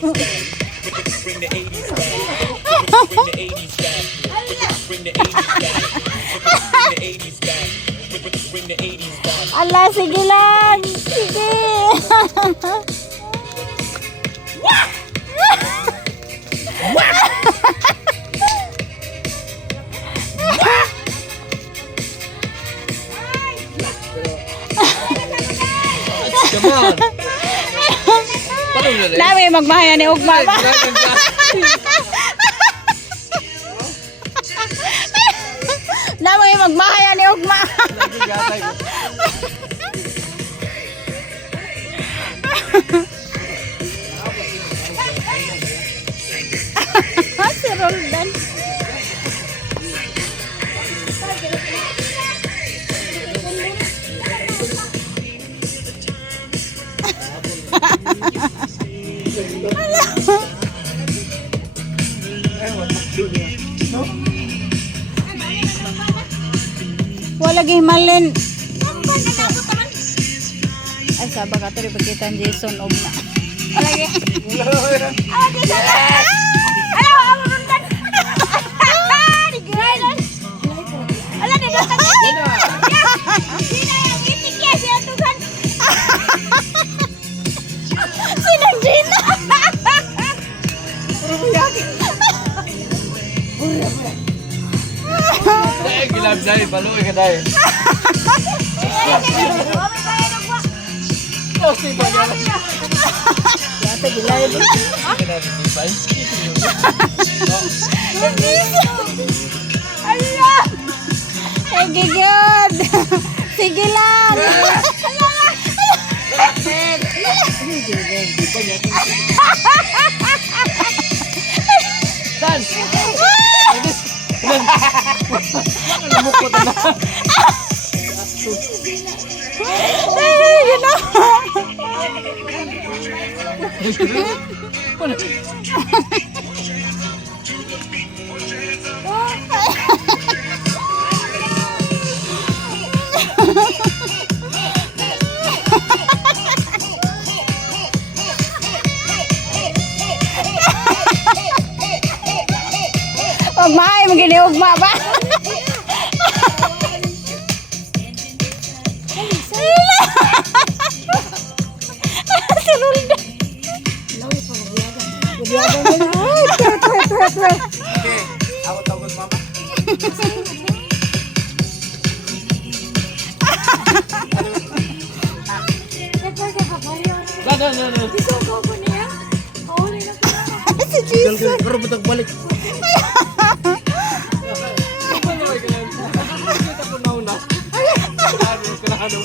Bring the 80s back. Bring the 80s back. Bring the 80s back. Bring the 80s back. Bring the 80s back. Ala, sige lang. Sige. Come on. Dami magmahaya ni Ugma ba? Dami magmahaya ni Ugma. Si Roldan. Wala gihimalin. Ay, sabag ato rin pagkitan Jason Ugma. Lagi. Sinang Gina. Gilab dahil, paluin ka dahil. Yata gilay. Allah. Eh, gigod. Sige lang. Dan! Namukot na. You know. Ugma ay magini ugma ba? Si Rolda. Okay, ako tawag mama. No. Si Jesus. Pero butang balik. Kita ko nauna. Ano?